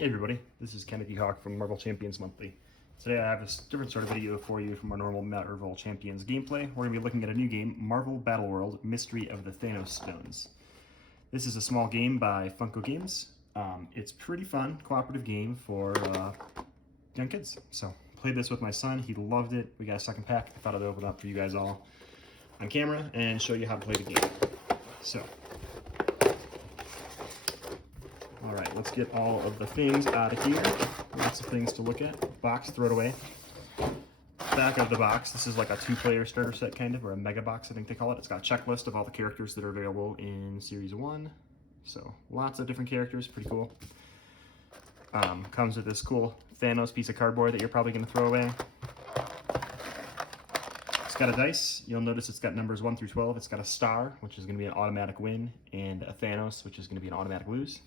Hey everybody, this is Kennedy Hawk from Marvel Champions Monthly. Today I have a different sort of video for you from our normal Marvel Champions gameplay. We're going to be looking at a new game, Marvel Battleworld, Mystery of the Thanos Stones. This is a small game by Funko Games. It's pretty fun, cooperative game for young kids. So, played this with my son, he loved it. We got a second pack, I thought I'd open up for you guys all on camera and show you how to play the game. So, alright, let's get all of the things out of here. Lots of things to look at. Box, throw it away. Back of the box, this is like a two-player starter set kind of, or a mega box I think they call it. It's got a checklist of all the characters that are available in Series 1. So, lots of different characters, pretty cool. Comes with this cool Thanos piece of cardboard that you're probably going to throw away. It's got a dice. You'll notice it's got numbers 1 through 12. It's got a star, which is going to be an automatic win, and a Thanos, which is going to be an automatic lose.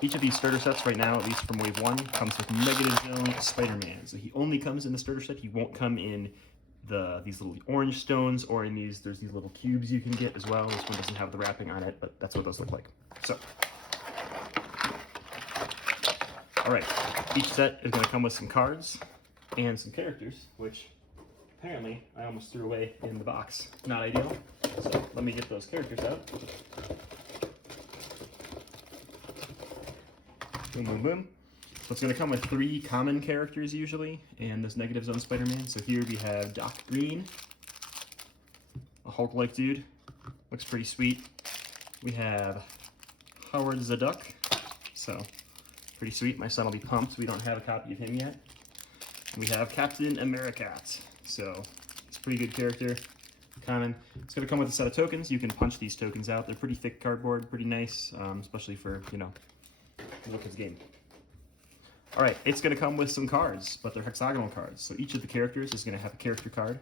Each of these starter sets right now, at least from Wave 1, comes with Negative Zone Spider-Man. So he only comes in the starter set. He won't come in these little orange stones, or in these, there's these little cubes you can get as well. This one doesn't have the wrapping on it, but that's what those look like. So, alright, each set is going to come with some cards and some characters, which apparently I almost threw away in the box. Not ideal. So let me get those characters out. Boom, boom, boom. So it's going to come with 3 common characters usually, and this Negative Zone Spider-Man. So here we have Doc Green, a Hulk-like dude, looks pretty sweet. We have Howard Zaduck, so pretty sweet. My son will be pumped. We don't have a copy of him yet. And we have Captain Americat, so it's a pretty good character. Common. It's going to come with a set of tokens. You can punch these tokens out. They're pretty thick cardboard, pretty nice, especially for, you know, little kids game. Alright, it's going to come with some cards, but they're hexagonal cards. So each of the characters is going to have a character card.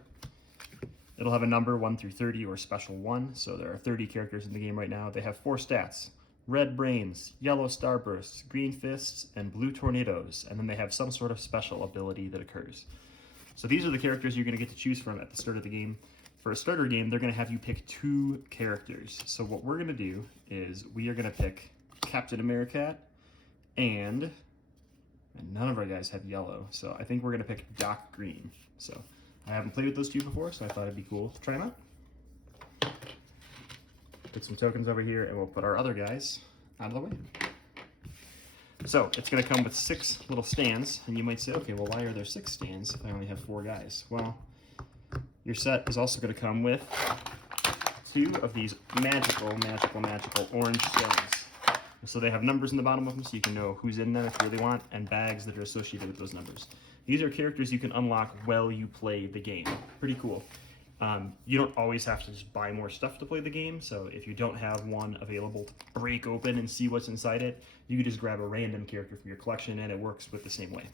It'll have a number 1 through 30 or special 1. So there are 30 characters in the game right now. They have 4 stats: red brains, yellow starbursts, green fists, and blue tornadoes. And then they have some sort of special ability that occurs. So these are the characters you're going to get to choose from at the start of the game. For a starter game, they're going to have you pick 2 characters. So what we're going to do is we are going to pick Captain Americat, and none of our guys have yellow, so I think we're going to pick Doc Green. So I haven't played with those 2 before, so I thought it'd be cool to try them out. Put some tokens over here, and we'll put our other guys out of the way. So it's going to come with 6 little stands, and you might say, okay, well, why are there 6 stands if I only have 4 guys? Well, your set is also going to come with 2 of these magical orange stones. So they have numbers in the bottom of them, so you can know who's in them if you really want, and bags that are associated with those numbers. These are characters you can unlock while you play the game. Pretty cool. You don't always have to just buy more stuff to play the game, so if you don't have one available to break open and see what's inside it, you can just grab a random character from your collection, and it works with the same way.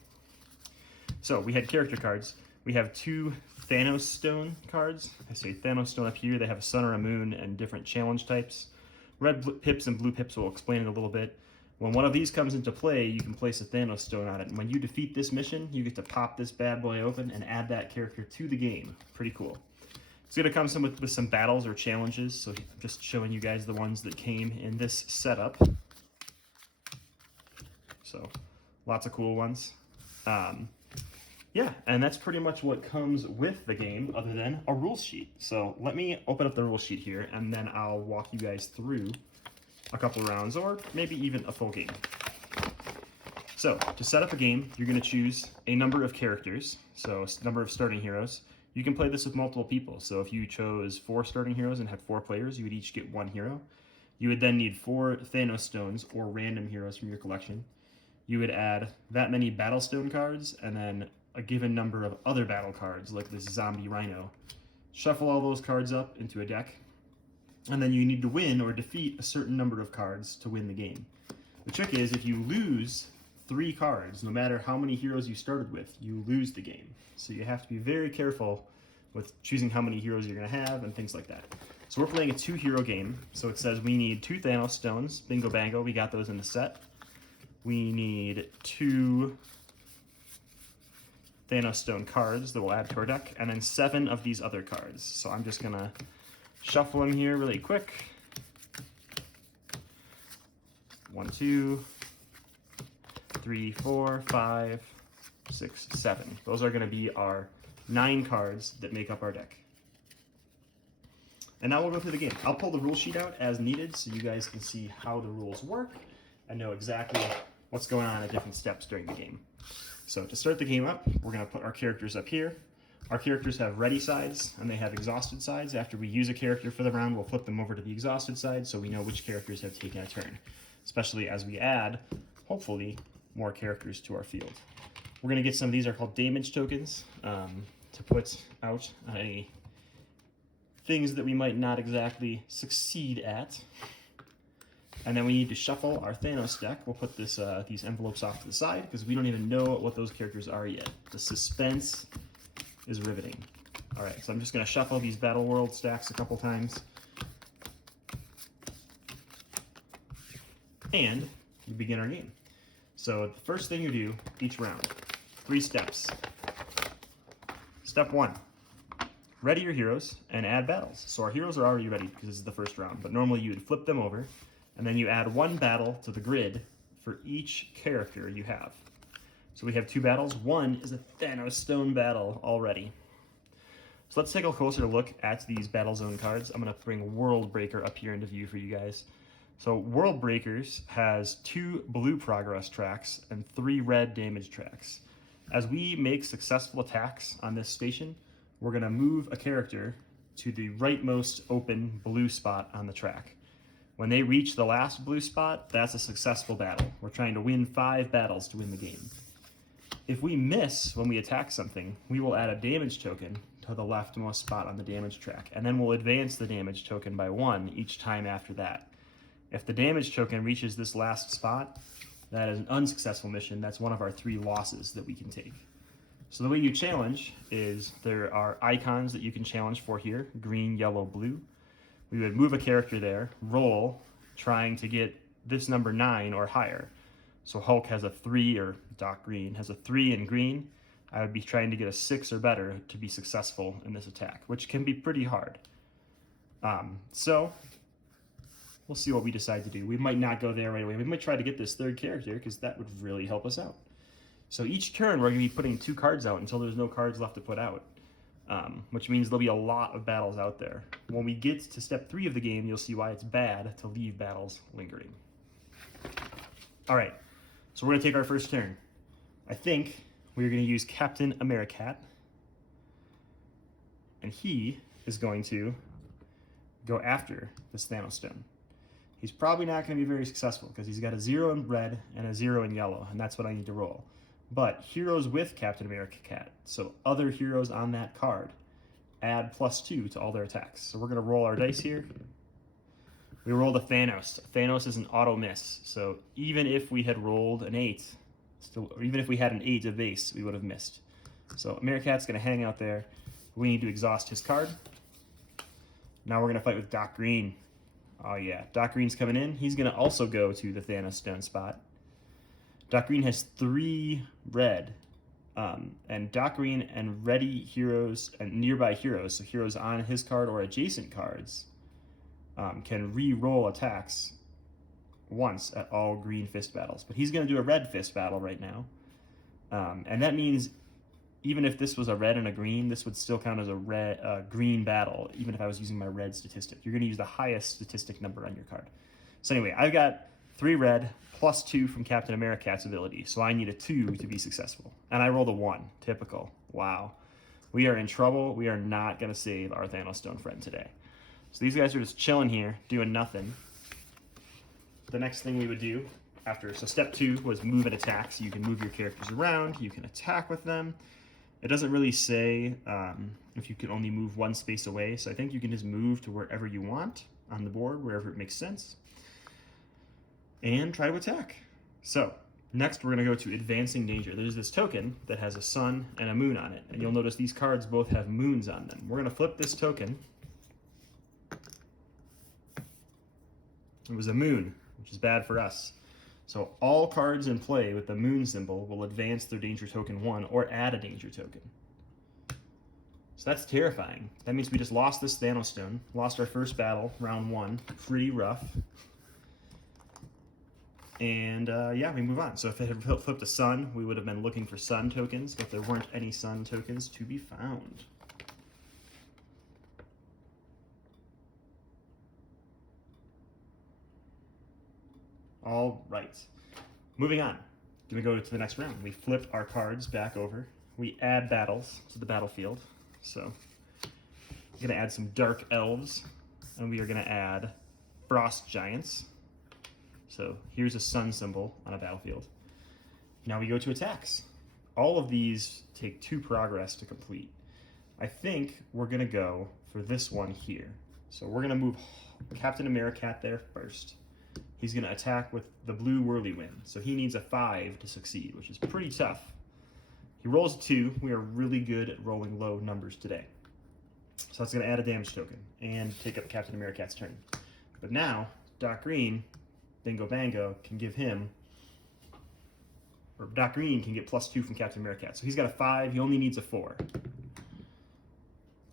So we had character cards. We have 2 Thanos Stone cards. I say Thanos Stone up here. They have a sun or a moon and different challenge types. Red pips and blue pips will explain it a little bit. When one of these comes into play, you can place a Thanos stone on it. And when you defeat this mission, you get to pop this bad boy open and add that character to the game. Pretty cool. It's going to come with some battles or challenges, so just showing you guys the ones that came in this setup. So, lots of cool ones. Yeah, and that's pretty much what comes with the game, other than a rules sheet. So let me open up the rules sheet here, and then I'll walk you guys through a couple rounds, or maybe even a full game. So to set up a game, you're going to choose a number of characters, so a number of starting heroes. You can play this with multiple people, so if you chose 4 starting heroes and had 4 players, you would each get 1 hero. You would then need 4 Thanos stones, or random heroes from your collection. You would add that many Battlestone cards, and then a given number of other battle cards, like this zombie rhino. Shuffle all those cards up into a deck, and then you need to win or defeat a certain number of cards to win the game. The trick is, if you lose 3 cards, no matter how many heroes you started with, you lose the game. So you have to be very careful with choosing how many heroes you're going to have and things like that. So we're playing a 2-hero game, so it says we need 2 Thanos stones. Bingo bango, we got those in the set. We need 2 Thanos Stone cards that we'll add to our deck, and then 7 of these other cards. So I'm just going to shuffle them here really quick. 1, 2, 3, 4, 5, 6, 7. Those are going to be our 9 cards that make up our deck. And now we'll go through the game. I'll pull the rule sheet out as needed so you guys can see how the rules work and know exactly what's going on at different steps during the game. So to start the game up, we're going to put our characters up here. Our characters have ready sides and they have exhausted sides. After we use a character for the round, we'll flip them over to the exhausted side so we know which characters have taken a turn, especially as we add, hopefully, more characters to our field. We're going to get some of these are called damage tokens to put out on any things that we might not exactly succeed at. And then we need to shuffle our Thanos deck. We'll put this these envelopes off to the side because we don't even know what those characters are yet. The suspense is riveting. All right, so I'm just going to shuffle these Battleworld stacks a couple times. And we begin our game. So the first thing you do each round, 3 steps. Step 1, ready your heroes and add battles. So our heroes are already ready because this is the first round, but normally you would flip them over and then you add 1 battle to the grid for each character you have. So we have 2 battles. 1 is a Thanos Stone battle already. So let's take a closer look at these Battle Zone cards. I'm going to bring World Breaker up here into view for you guys. So World Breakers has 2 blue progress tracks and 3 red damage tracks. As we make successful attacks on this station, we're going to move a character to the rightmost open blue spot on the track. When they reach the last blue spot, that's a successful battle. We're trying to win 5 battles to win the game. If we miss when we attack something, we will add a damage token to the leftmost spot on the damage track, and then we'll advance the damage token by 1 each time after that. If the damage token reaches this last spot, that is an unsuccessful mission. That's one of our 3 losses that we can take. So the way you challenge is there are icons that you can challenge for here, green, yellow, blue. We would move a character there, roll, trying to get this number 9 or higher. So Hulk has a 3, or Doc Green has a 3 in green. I would be trying to get a 6 or better to be successful in this attack, which can be pretty hard. So we'll see what we decide to do. We might not go there right away. We might try to get this 3rd character because that would really help us out. So each turn we're going to be putting 2 cards out until there's no cards left to put out, which means there'll be a lot of battles out there. When we get to step 3 of the game, you'll see why it's bad to leave battles lingering. All right. So we're going to take our first turn. I think we're going to use Captain Americat. And he is going to go after this Thanos Stone. He's probably not going to be very successful because he's got a 0 in red and a 0 in yellow, and that's what I need to roll. But heroes with Captain Americat, so other heroes on that card, add +2 to all their attacks. So we're going to roll our dice here. We rolled a Thanos. Thanos is an auto miss, so even if we had rolled an 8, or even if we had an 8 of base, we would have missed. So Americat's going to hang out there. We need to exhaust his card. Now we're going to fight with Doc Green. Oh yeah, Doc Green's coming in. He's going to also go to the Thanos Stone spot. Doc Green has 3 red, and Doc Green and ready heroes and nearby heroes, so heroes on his card or adjacent cards, can re-roll attacks once at all green fist battles. But he's going to do a red fist battle right now. And that means even if this was a red and a green, this would still count as a green battle, even if I was using my red statistic. You're going to use the highest statistic number on your card. So anyway, I've got 3 red +2 from Captain Americat's ability, so I need a 2 to be successful. And I rolled a 1. Typical. Wow. We are in trouble. We are not going to save our Thanos Stone friend today. So these guys are just chilling here, doing nothing. The next thing we would do so step 2 was move and attack. So you can move your characters around, you can attack with them. It doesn't really say if you can only move 1 space away, so I think you can just move to wherever you want on the board, wherever it makes sense, and try to attack. So next we're going to go to Advancing Danger. There's this token that has a sun and a moon on it, and you'll notice these cards both have moons on them. We're going to flip this token. It was a moon, which is bad for us. So all cards in play with the moon symbol will advance their danger token 1 or add a danger token. So that's terrifying. That means we just lost this Thanos Stone, lost our first battle, round 1, pretty rough. And yeah, we move on. So if it had flipped a sun, we would have been looking for sun tokens, but there weren't any sun tokens to be found. All right, moving on. Gonna go to the next round. We flip our cards back over. We add battles to the battlefield. So we're gonna add some dark elves, and we are gonna add frost giants. So here's a sun symbol on a battlefield. Now we go to attacks. All of these take 2 progress to complete. I think we're gonna go for this one here. So we're gonna move Captain America there first. He's gonna attack with the blue whirlwind. So he needs a 5 to succeed, which is pretty tough. He rolls a 2. We are really good at rolling low numbers today. So that's gonna add a damage token and take up Captain America's turn. But now, Doc Green, Bingo Bango, can give him, or Doc Green can get +2 from Captain America. So he's got a 5, he only needs a 4.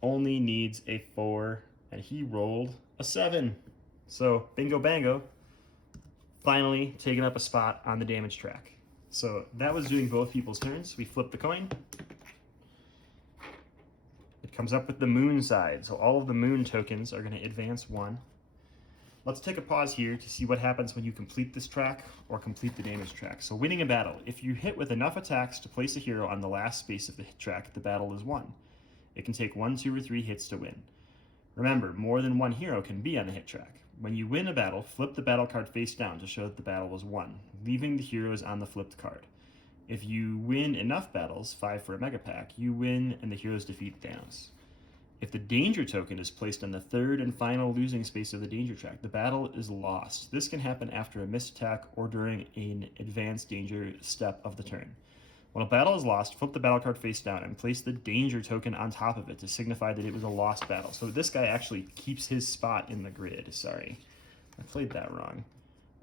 Only needs a 4, and he rolled a 7. So Bingo Bango finally taking up a spot on the damage track. So that was doing both people's turns. We flip the coin. It comes up with the moon side. So all of the moon tokens are going to advance 1. Let's take a pause here to see what happens when you complete this track or complete the damage track. So winning a battle. If you hit with enough attacks to place a hero on the last space of the hit track, the battle is won. It can take 1, 2, or 3 hits to win. Remember, more than one hero can be on the hit track. When you win a battle, flip the battle card face down to show that the battle was won, leaving the heroes on the flipped card. If you win enough battles, 5 for a mega pack, you win and the heroes defeat Thanos. If the danger token is placed on the 3rd and final losing space of the danger track, the battle is lost. This can happen after a missed attack or during an advanced danger step of the turn. When a battle is lost, flip the battle card face down and place the danger token on top of it to signify that it was a lost battle. So this guy actually keeps his spot in the grid. Sorry, I played that wrong.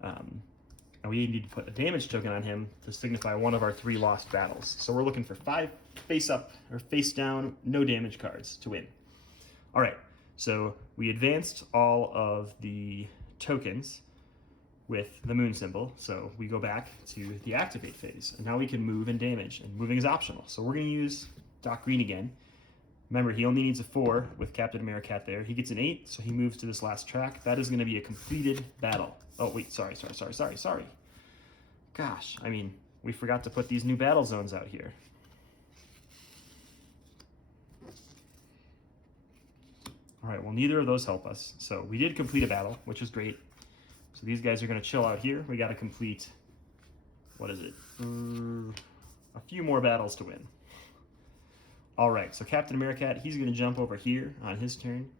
And we need to put a damage token on him to signify one of our 3 lost battles. So we're looking for 5 face up or face down, no damage cards to win. All right, so we advanced all of the tokens with the moon symbol, so we go back to the activate phase, and now we can move and damage, and moving is optional. So we're going to use Doc Green again. Remember, he only needs a 4 with Captain America there. He gets an 8, so he moves to this last track. That is going to be a completed battle. Oh, wait, sorry. Gosh, I mean, we forgot to put these new battle zones out here. All right, well, neither of those help us. So we did complete a battle, which was great. So these guys are going to chill out here. We got to complete, what is it? A few more battles to win. All right, so Captain America, he's going to jump over here on his turn.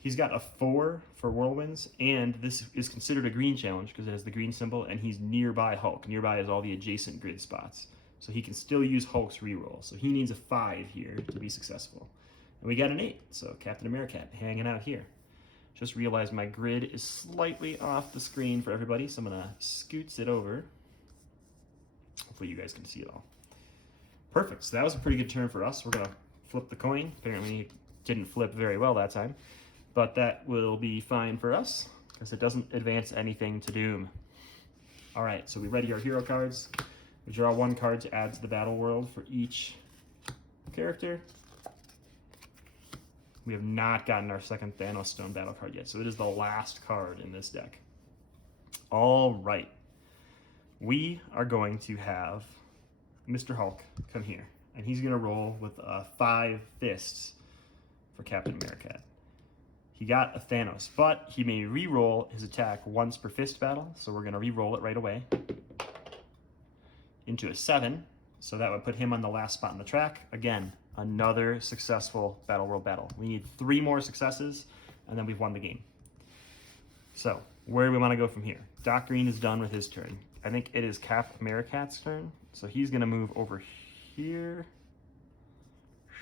He's got a 4 for whirlwinds, and this is considered a green challenge because it has the green symbol, and he's nearby Hulk. Nearby is all the adjacent grid spots. So he can still use Hulk's reroll. So he needs a 5 here to be successful. And we got an 8, so Captain America hanging out here. Just realized my grid is slightly off the screen for everybody, so I'm gonna scoots it over. Hopefully you guys can see it all. Perfect, so that was a pretty good turn for us. We're gonna flip the coin. Apparently it didn't flip very well that time, but that will be fine for us because it doesn't advance anything to Doom. All right, so we ready our hero cards. We draw 1 card to add to the Battleworld for each character. We have not gotten our second Thanos Stone battle card yet, so it is the last card in this deck. All right. We are going to have Mr. Hulk come here, and he's going to roll with 5 fists for Captain America. He got a Thanos, but he may re-roll his attack once per fist battle, so we're going to re-roll it right away into a 7, so that would put him on the last spot in the track. Again, another successful Battleworld battle. We need 3 more successes, and then we've won the game. So, where do we want to go from here? Doc Green is done with his turn. I think it is Cap Americat's turn, so he's going to move over here.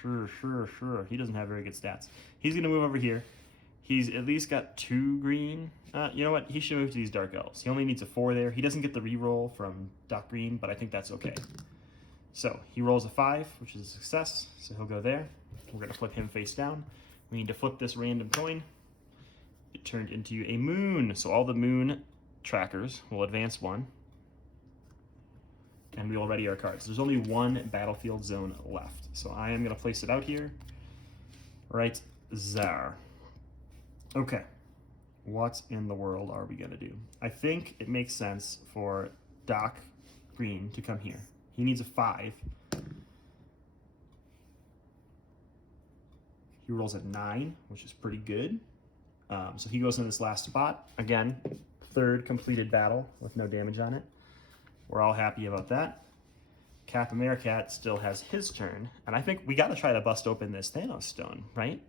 Sure. He doesn't have very good stats. He's going to move over here. He's at least got 2 green. You know what? He should move to these Dark Elves. He only needs a 4 there. He doesn't get the reroll from Doc Green, but I think that's okay. So he rolls a 5, which is a success, so he'll go there. We're going to flip him face down. We need to flip this random coin. It turned into a moon, so all the moon trackers will advance 1. and we will ready our cards. There's only one battlefield zone left. So I am going to place it out here, right there. Okay, what in the world are we going to do? I think it makes sense for Doc Green to come here. He needs a 5. He rolls at 9, which is pretty good. So he goes in this last spot. Again, 3rd completed battle with no damage on it. We're all happy about that. Cap Americat still has his turn, and I think we got to try to bust open this Thanos stone, right?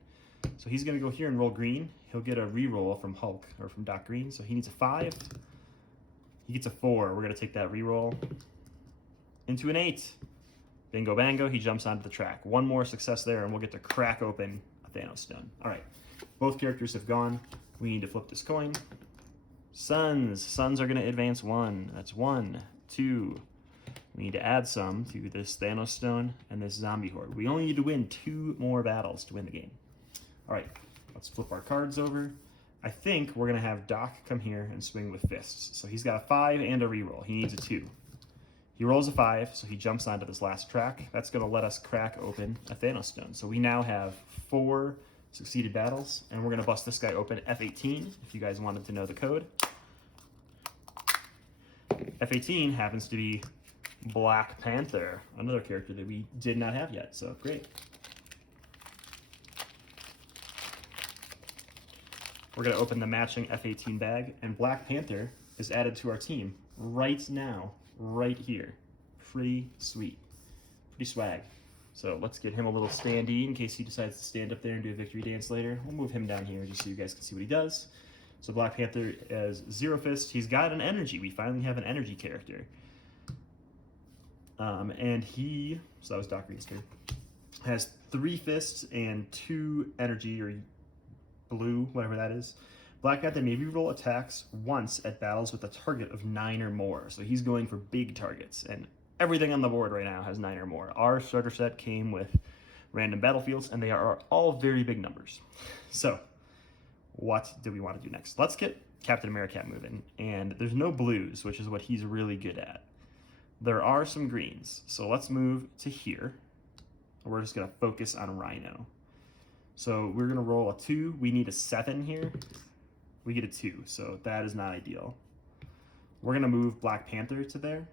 So he's going to go here and roll green. He'll get a reroll from Hulk, or from Doc Green, so he needs a 5. He gets a 4. We're going to take that reroll into an 8. Bingo bango, he jumps onto the track. One more success there, and we'll get to crack open a Thanos stone. All right, both characters have gone. We need to flip this coin. Suns. Suns are going to advance 1. That's 1, 2. We need to add some to this Thanos stone and this zombie horde. We only need to win 2 more battles to win the game. All right, let's flip our cards over. I think we're going to have Doc come here and swing with fists. So he's got a 5 and a reroll. He needs a 2. He rolls a 5, so he jumps onto this last track. That's going to let us crack open a Thanos stone. So we now have 4 succeeded battles, and we're going to bust this guy open, F18, if you guys wanted to know the code. F18 happens to be Black Panther, another character that we did not have yet, so great. We're going to open the matching F18 bag, and Black Panther is added to our team right now, right here. Pretty sweet. Pretty swag. So let's get him a little standee in case he decides to stand up there and do a victory dance later. We'll move him down here just so you guys can see what he does. So Black Panther has 0 fist. He's got an energy. We finally have an energy character. And he, so that was Doc Green's turn, has 3 fists and 2 energy, or blue, whatever that is. Black Panther may reroll attacks once at battles with a target of 9 or more. So he's going for big targets, and everything on the board right now has 9 or more. Our starter set came with random battlefields, and they are all very big numbers. So what do we want to do next? Let's get Captain America moving, and there's no blues, which is what he's really good at. There are some greens, so let's move to here. We're just going to focus on Rhino. So we're going to roll a 2. We need a 7 here. We get a 2, so that is not ideal. We're going to move Black Panther to there.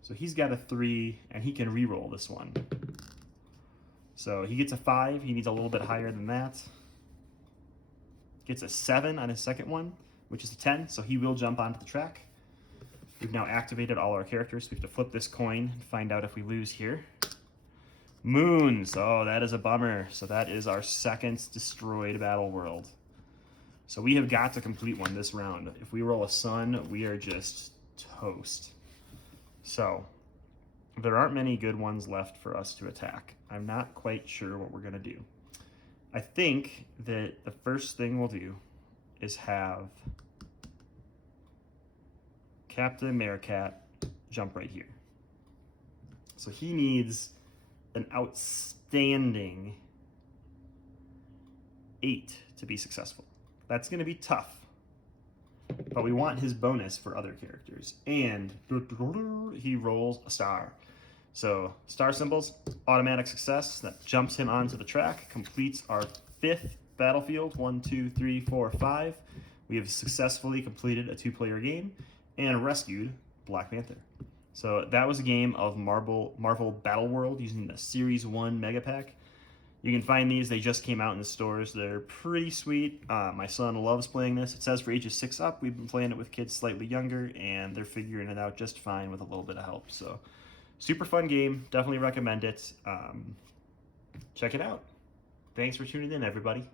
So he's got a 3, and he can re-roll this one. So he gets a 5. He needs a little bit higher than that. Gets a 7 on his second one, which is a 10, so he will jump onto the track. We've now activated all our characters. We have to flip this coin and find out if we lose here. Moons. Oh, that is a bummer. So that is our 2nd destroyed Battleworld. So we have got to complete one this round. If we roll a sun, we are just toast. So there aren't many good ones left for us to attack. I'm not quite sure what we're going to do. I think that the first thing we'll do is have Captain Americat jump right here. So he needs an outstanding 8 to be successful. That's going to be tough, but we want his bonus for other characters. And he rolls a star. So star symbols, automatic success. That jumps him onto the track, completes our 5th battlefield. 1, 2, 3, 4, 5. We have successfully completed a 2-player game and rescued Black Panther. So that was a game of Marvel Battleworld using the Series 1 Mega Pack. You can find these. They just came out in the stores. They're pretty sweet. My son loves playing this. It says for ages 6 up. We've been playing it with kids slightly younger, and they're figuring it out just fine with a little bit of help. So super fun game. Definitely recommend it. Check it out. Thanks for tuning in, everybody.